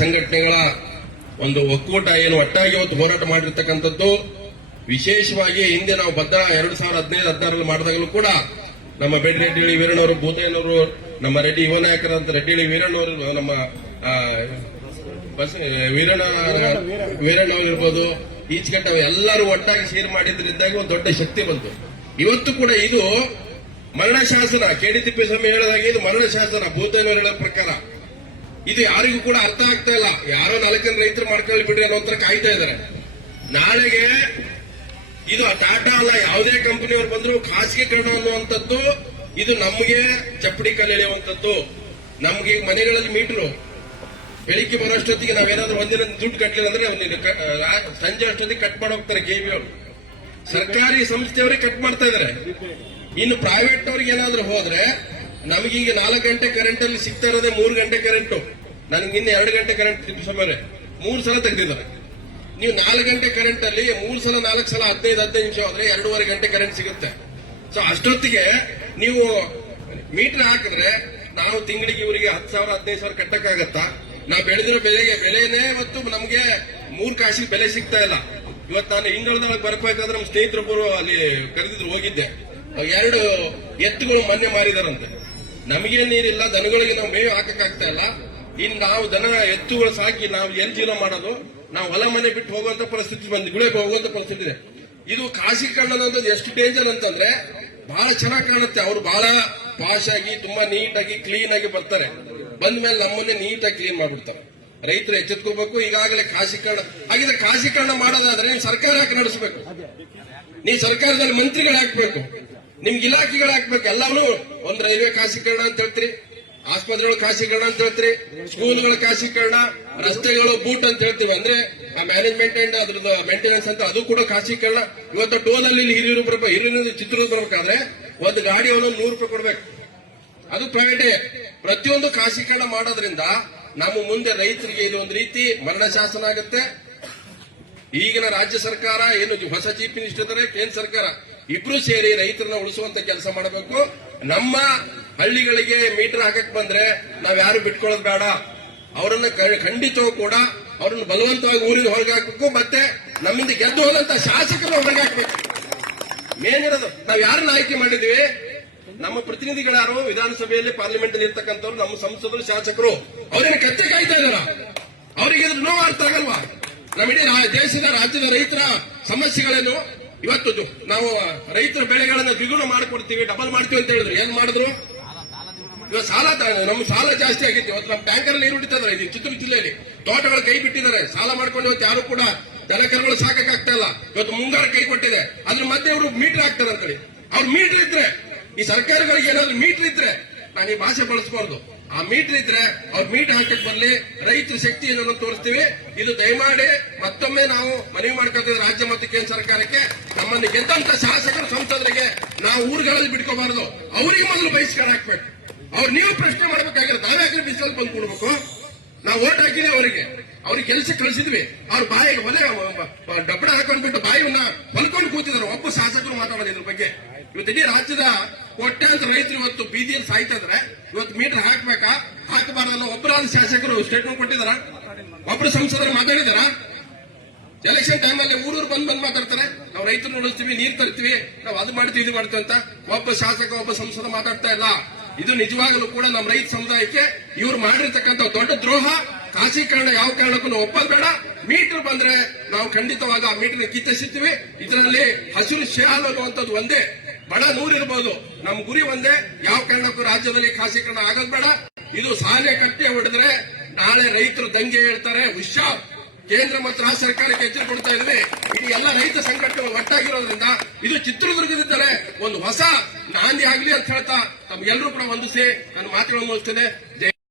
ಸಂಘಟನೆಗಳ ಒಂದು ಒಕ್ಕೂಟ ಏನು ಒಟ್ಟಾಗಿ ಇವತ್ತು ಹೋರಾಟ ಮಾಡಿರ್ತಕ್ಕಂಥದ್ದು. ವಿಶೇಷವಾಗಿ ಹಿಂದೆ ನಾವು 2015-16 ಮಾಡಿದಾಗಲೂ ಕೂಡ ನಮ್ಮ ರೆಡ್ಡಿ ವೀರಣ್ಣವರು, ಭೂತಯ್ಯನವರು, ನಮ್ಮ ರೆಡ್ಡಿ ಯುವ ನಾಯಕರಂತ ರೆಡ್ಡಿ ವೀರಣ್ಣವರು, ನಮ್ಮ ವೀರಣ್ಣವರಿರ್ಬೋದು, ಈಚೆಗಟ್ಟ ಎಲ್ಲರೂ ಒಟ್ಟಾಗಿ ಸೇರಿ ಮಾಡಿದ್ರಿಂದಾಗಿ ಒಂದು ದೊಡ್ಡ ಶಕ್ತಿ ಬಂತು. ಇವತ್ತು ಕೂಡ ಇದು ಮರಣ ಶಾಸನ, ಕೆಡಿತಿಪ್ಪೇಸ್ವಾಮಿ ಹೇಳಿದಾಗೆ ಇದು ಮರಣ ಶಾಸನ. ಭೂತಯ್ಯನವರು ಹೇಳೋ ಪ್ರಕಾರ ಇದು ಯಾರಿಗೂ ಕೂಡ ಅರ್ಥ ಆಗ್ತಾ ಇಲ್ಲ. ಯಾರೋ 4 ರೈತರು ಮಾಡ್ಕೊಳ್ಳಿ ಬಿಡ್ರಿ ಅನ್ನೋ ತರ ಕಾಯ್ತಾ ಇದ್ದಾರೆ. ನಾಳೆಗೆ ಇದು ಟಾಟಾ ಅಲ್ಲ, ಯಾವುದೇ ಕಂಪನಿಯವರು ಬಂದ್ರು ಖಾಸಗೀಕರಣ ಅನ್ನುವಂಥದ್ದು ಇದು ನಮಗೆ ಚಪ್ಪಡಿ ಕಲ್ಲೆಳೆಯುವಂಥದ್ದು. ನಮ್ಗೆ ಮನೆಗಳಲ್ಲಿ ಮೀಟರು ಬೆಳಿಗ್ಗೆ ಬರೋಷ್ಟೊತ್ತಿಗೆ ನಾವೇನಾದ್ರೂ ಒಂದಿನ ದುಡ್ಡು ಕಟ್ಟಲಿಲ್ಲ ಅಂದ್ರೆ ಸಂಜೆ ಅಷ್ಟೊತ್ತಿಗೆ ಕಟ್ ಮಾಡಿ ಹೋಗ್ತಾರೆ ಕೆವಿಯವರು. ಸರ್ಕಾರಿ ಸಂಸ್ಥೆಯವರೇ ಕಟ್ ಮಾಡ್ತಾ ಇದಾರೆ. ಇನ್ನು ಪ್ರೈವೇಟ್ ಅವ್ರಿಗೆ ಏನಾದ್ರೂ ಹೋದ್ರೆ ನಮಗೀಗ 4 ಗಂಟೆ ಕರೆಂಟ್ ಅಲ್ಲಿ ಸಿಗ್ತಾ ಇರೋದೇ 3 ಗಂಟೆ ಕರೆಂಟು. ನನಗೆ ಇನ್ನು 2 ಗಂಟೆ ಕರೆಂಟ್ ಸಮಯ 3 ಸಲ ತೆಗೆದಿದ್ದಾರೆ. ನೀವು 4 ಗಂಟೆ ಕರೆಂಟ್ ಅಲ್ಲಿ 3 ಸಲ 4 ಸಲ 15 ನಿಮಿಷ ಹೋದ್ರೆ 2.5 ಗಂಟೆ ಕರೆಂಟ್ ಸಿಗುತ್ತೆ. ಸೊ ಅಷ್ಟೊತ್ತಿಗೆ ನೀವು ಮೀಟರ್ ಹಾಕಿದ್ರೆ ನಾವು ತಿಂಗಳಿಗೆ ಇವರಿಗೆ 10,000 15,000 ಕಟ್ಟಕ್ಕಾಗತ್ತಾ? ನಾವು ಬೆಳೆದಿರೋ ಬೆಲೆನೇ ಇವತ್ತು ನಮಗೆ 3 ಕಾಸಿಗೆ ಬೆಲೆ ಸಿಗ್ತಾ ಇಲ್ಲ. ಇವತ್ತು ನಾನು ಹಿಂಗಳದೊಳಗೆ ಬರ್ಬೇಕಾದ್ರೆ ನಮ್ಮ ಸ್ನೇಹಿತರೊಬ್ಬರು ಅಲ್ಲಿ ಕರೆದಿದ್ರು, ಹೋಗಿದ್ದೆ. 2 ಎತ್ತುಗಳು ಮೊನ್ನೆ ಮಾರಿದಾರಂತೆ. ನಮಗೆ ನೀರಿಲ್ಲ, ದನಗಳಿಗೆ ನಾವು ಮೇವು ಹಾಕಕ್ಕಾಗ್ತಾ ಇಲ್ಲ. ಇನ್ನು ನಾವು ದನ ಎತ್ತುಗಳು ಸಾಕಿ ನಾವು ಎಲ್ಲಿ ಜೀವನ ಮಾಡೋದು? ನಾವು ಹೊಲ ಮನೆ ಬಿಟ್ಟು ಹೋಗುವಂತ ಪರಿಸ್ಥಿತಿ ಗುಳೆಗೆ ಹೋಗುವಂತ ಪರಿಸ್ಥಿತಿ ಇದೆ. ಇದು ಖಾಸಗೀಕರಣ ಅನ್ನೋದು ಎಷ್ಟು ಡೇಂಜರ್ ಅಂತಂದ್ರೆ ಬಹಳ ಚೆನ್ನಾಗಿ ಕಾಣುತ್ತೆ. ಅವರು ಬಹಳ ಪಾಶ್ ಆಗಿ ತುಂಬಾ ನೀಟಾಗಿ ಕ್ಲೀನ್ ಆಗಿ ಬರ್ತಾರೆ. ಬಂದ ಮೇಲೆ ನಮ್ಮನ್ನೇ ನೀಟಾಗಿ ಕ್ಲೀನ್ ಮಾಡ್ಬಿಡ್ತಾರೆ. ರೈತರು ಎಚ್ಚೆತ್ಕೋಬೇಕು. ಈಗಾಗಲೇ ಖಾಸಗೀಕರಣ ಹಾಗಿದ್ರೆ ಖಾಸಗೀಕರಣ ಮಾಡೋದಾದ್ರೆ ನೀವು ಸರ್ಕಾರ ಯಾಕೆ ನಡೆಸಬೇಕು? ನೀವು ಸರ್ಕಾರದಲ್ಲಿ ಮಂತ್ರಿಗಳು ಹಾಕ್ಬೇಕು, ನಿಮ್ಗೆ ಇಲಾಖೆಗಳು ಹಾಕ್ಬೇಕು. ಎಲ್ಲವೂ ಒಂದು ರೈಲ್ವೆ ಖಾಸಗೀಕರಣ ಅಂತ ಹೇಳ್ತೀರಿ, ಆಸ್ಪತ್ರೆಗಳು ಖಾಸಗೀಕರಣ ಅಂತ ಹೇಳ್ತೀರಿ, ಸ್ಕೂಲ್ಗಳ ಖಾಸಗೀಕರಣ, ರಸ್ತೆಗಳು ಬೂಟ್ ಅಂತ ಹೇಳ್ತೀವಿ. ಅಂದ್ರೆ ಆ ಮ್ಯಾನೇಜ್ಮೆಂಟ್ ಅಂಡ್ ಅದ್ರದ್ದು ಮೇಂಟೆನೆನ್ಸ್ ಅಂತ ಅದು ಕೂಡ ಖಾಸಗೀಕರಣ. ಇವತ್ತು ಟೋಲ್ ಅಲ್ಲಿ ಹಿರಿಯೂರು ಚಿತ್ರದುರ್ಗ ಬರ್ಬೇಕಾದ್ರೆ ಒಂದು ಗಾಡಿ ಒಂದೊಂದು 100 ರೂಪಾಯಿ ಕೊಡ್ಬೇಕು, ಅದು ಪ್ರೈವೇಟೇ. ಪ್ರತಿಯೊಂದು ಖಾಸಗೀಕರಣ ಮಾಡೋದ್ರಿಂದ ನಮ್ಮ ಮುಂದೆ ರೈತರಿಗೆ ಇದು ಒಂದು ರೀತಿ ಮರಣ ಶಾಸನ ಆಗುತ್ತೆ. ಈಗಿನ ರಾಜ್ಯ ಸರ್ಕಾರ ಏನು ಹೊಸ ಚೀಫ್ ಮಿನಿಸ್ಟರ್ ಇದ್ದಾರೆ, ಕೇಂದ್ರ ಸರ್ಕಾರ ಇಬ್ರು ಸೇರಿ ರೈತರನ್ನ ಉಳಿಸುವಂತ ಕೆಲಸ ಮಾಡಬೇಕು. ನಮ್ಮ ಹಳ್ಳಿಗಳಿಗೆ ಮೀಟರ್ ಹಾಕಕ್ ಬಂದ್ರೆ ನಾವ್ ಯಾರು ಬಿಟ್ಕೊಳ್ಳೋದು ಬೇಡ. ಅವರನ್ನ ಖಂಡಿತವೂ ಕೂಡ ಅವ್ರನ್ನ ಬಲವಂತವಾಗಿ ಊರಿನ ಹೊರಗೆ ಹಾಕಬೇಕು. ಮತ್ತೆ ನಮ್ಮಿಂದ ಗೆದ್ದು ಹೋದಂತ ಶಾಸಕರನ್ನ ಹೊರಗೆ ಹಾಕ್ಬೇಕು. ಮೇನ್ ಇರೋದು ನಾವ್ ಯಾರನ್ನ ಆಯ್ಕೆ ಮಾಡಿದೀವಿ, ನಮ್ಮ ಪ್ರತಿನಿಧಿಗಳು ಯಾರು ವಿಧಾನಸಭೆಯಲ್ಲಿ ಪಾರ್ಲಿಮೆಂಟ್ ಅಲ್ಲಿ ಇರ್ತಕ್ಕಂಥವ್ರು, ನಮ್ಮ ಸಂಸದರು, ಶಾಸಕರು, ಅವ್ರೇನು ಕತ್ತೆ ಕಾಯ್ತಾ ಇದಾರ? ಅವರಿಗೆ ಇದ್ರ ನೋವು ಅರ್ಥ ಆಗಲ್ವಾ? ನಮ್ಮ ಇಡೀ ದೇಶದ ರಾಜ್ಯದ ರೈತರ ಸಮಸ್ಯೆಗಳೇನು? ಇವತ್ತು ನಾವು ರೈತರ ಬೆಳೆಗಳನ್ನ ದ್ವಿಗುಣ ಮಾಡಿಕೊಡ್ತೀವಿ, ಡಬಲ್ ಮಾಡ್ತೀವಿ ಅಂತ ಹೇಳಿದ್ರು. ಏನ್ ಮಾಡಿದ್ರು? ಇವತ್ತು ಸಾಲ, ನಮ್ಮ ಸಾಲ ಜಾಸ್ತಿ ಆಗಿತ್ತು. ಇವತ್ತು ನಮ್ಮ ಟ್ಯಾಂಕರ್ ನೀರು ಬಿಟ್ಟಿದ್ದಾರೆ. ಇದು ಚಿತ್ರದುರ್ಗ ಜಿಲ್ಲೆಯಲ್ಲಿ ತೋಟಗಳು ಕೈ ಬಿಟ್ಟಿದ್ದಾರೆ. ಸಾಲ ಮಾಡ್ಕೊಂಡು ಇವತ್ತು ಯಾರು ಕೂಡ ದನಕರುಗಳು ಸಾಕಾಗ್ತಾ ಇಲ್ಲ. ಇವತ್ತು ಮುಂಗಾರು ಕೈ ಕೊಟ್ಟಿದೆ. ಅದ್ರ ಮಧ್ಯೆ ಅವರು ಮೀಟರ್ ಹಾಕ್ತಾರೆ ಅಂತೇಳಿ. ಅವ್ರು ಮೀಟರ್ ಇದ್ರೆ, ಈ ಸರ್ಕಾರಗಳಿಗೆ ಏನಾದ್ರು ಮೀಟರ್ ಇದ್ರೆ, ನಾನು ಈ ಭಾಷೆ ಬಳಸಬಾರ್ದು, ಆ ಮೀಟರ್ ಇದ್ರೆ ಅವ್ರು ಮೀಟರ್ ಹಾಕಕ್ ಬರ್ಲಿ, ರೈತರ ಶಕ್ತಿ ಏನನ್ನು ತೋರಿಸ್ತೀವಿ. ಇದು ದಯಮಾಡಿ ಮತ್ತೊಮ್ಮೆ ನಾವು ಮನವಿ ಮಾಡ್ಕೊತೀವಿ ರಾಜ್ಯ ಮತ್ತು ಕೇಂದ್ರ ಸರ್ಕಾರಕ್ಕೆ. ನಮ್ಮನ್ನು ಗೆದ್ದಂತ ಶಾಸಕರು, ಸಂಸದರಿಗೆ ನಾವು ಊರುಗಳಲ್ಲಿ ಬಿಟ್ಕೋಬಾರದು. ಅವರಿಗೆ ಮೊದಲು ಬಹಿಷ್ಕಾರ ಹಾಕ್ಬೇಕು. ಅವ್ರು ನೀವು ಪ್ರಶ್ನೆ ಮಾಡ್ಬೇಕಾಗಿರೋದು, ನಾವ್ಯಾಕ್ರೆ ಬಿಸಿಲಲ್ಲಿ ಬಂದು ಕೊಡ್ಬೇಕು? ನಾವು ಓಟ್ ಹಾಕಿದ್ವಿ ಅವ್ರಿಗೆ ಕೆಲಸ ಕಳಿಸಿದ್ವಿ. ಅವ್ರ ಬಾಯಿಗೆ ಡಬ್ಬಡ ಹಾಕೊಂಡ್ಬಿಟ್ಟು ಬಾಯಿಯನ್ನ ಹೊಲ್ಕೊಂಡು ಕೂತಿದ್ದಾರೆ. ಒಬ್ಬ ಶಾಸಕರು ಮಾತಾಡೋದು ಇದ್ರ ಬಗ್ಗೆ. ಇವತ್ತು ಇಡೀ ರಾಜ್ಯದ ಕೋಟ್ಯಾಂತರ ರೈತರು ಇವತ್ತು ಬೀದಿಯಲ್ಲಿ ಸಾಯ್ತಾ ಇದ್ರೆ ಇವತ್ತು ಮೀಟರ್ ಹಾಕ್ಬೇಕಾ ಹಾಕಬಾರ್ದಲ್ಲ? ಒಬ್ಬರಾದ ಶಾಸಕರು ಸ್ಟೇಟ್ಮೆಂಟ್ ಕೊಟ್ಟಿದಾರ? ಒಬ್ಬರು ಸಂಸದರು ಮಾತಾಡಿದಾರ? ಎಲೆಕ್ಷನ್ ಟೈಮಲ್ಲಿ ಊರೂರು ಬಂದ್ ಮಾತಾಡ್ತಾರೆ, ನಾವು ರೈತರು ಉಳಿಸ್ತೀವಿ, ನೀರು ತರ್ತೀವಿ, ನಾವು ಅದು ಮಾಡ್ತೀವಿ, ಇದು ಮಾಡ್ತೀವಿ ಅಂತ. ಒಬ್ಬ ಶಾಸಕ, ಒಬ್ಬ ಸಂಸದ ಮಾತಾಡ್ತಾ ಇಲ್ಲ. ಇದು ನಿಜವಾಗಲೂ ಕೂಡ ನಮ್ಮ ರೈತ ಸಮುದಾಯಕ್ಕೆ ಇವ್ರು ಮಾಡಿರ್ತಕ್ಕಂಥ ದೊಡ್ಡ ದ್ರೋಹ. ಖಾಸಗೀಕರಣ ಯಾವ ಕಾರಣಕ್ಕೂ ಒಪ್ಪೋದು ಬೇಡ. ಮೀಟರ್ ಬಂದ್ರೆ ನಾವು ಖಂಡಿತವಾಗಿ ಆ ಮೀಟರ್ ಕಿತ್ತಿಸ್ತೀವಿ. ಇದರಲ್ಲಿ ಹಸಿರು ಶಾಲು ಅನ್ನುವಂಥದ್ದು ಒಂದೇ, ಬಡ ನೂರಿರ್ಬೋದು, ನಮ್ಮ ಗುರಿ ಒಂದೇ. ಯಾವ ಕಾರಣಕ್ಕೂ ರಾಜ್ಯದಲ್ಲಿ ಖಾಸಗೀಕರಣ ಆಗೋದು ಬೇಡ. ಇದು ಸಾಲೆ ಕಟ್ಟಿ ಹೊಡೆದ್ರೆ ನಾಳೆ ರೈತರು ದಂಗೆ ಹೇಳ್ತಾರೆ. ಹುಷಾರ್. ಕೇಂದ್ರ ಮತ್ತು ರಾಜ್ಯ ಸರ್ಕಾರಕ್ಕೆ ಎಚ್ಚರಿಕೆ ಕೊಡ್ತಾ ಇದ್ವಿ. ಇಡೀ ಎಲ್ಲ ರೈತ ಸಂಘಟನೆಗಳು ಒಟ್ಟಾಗಿರೋದ್ರಿಂದ ಇದು ಚಿತ್ರದುರ್ಗದಿಂದಲೇ ಒಂದು ಹೊಸ ನಾಂದಿ ಆಗಲಿ ಅಂತ ಹೇಳ್ತಾ ತಮ್ಗೆಲ್ಲರೂ ಕೂಡ ವಂದಿಸಿ ನನ್ನ ಮಾತುಗಳನ್ನು ಮುಗಿಸ್ತೇನೆ.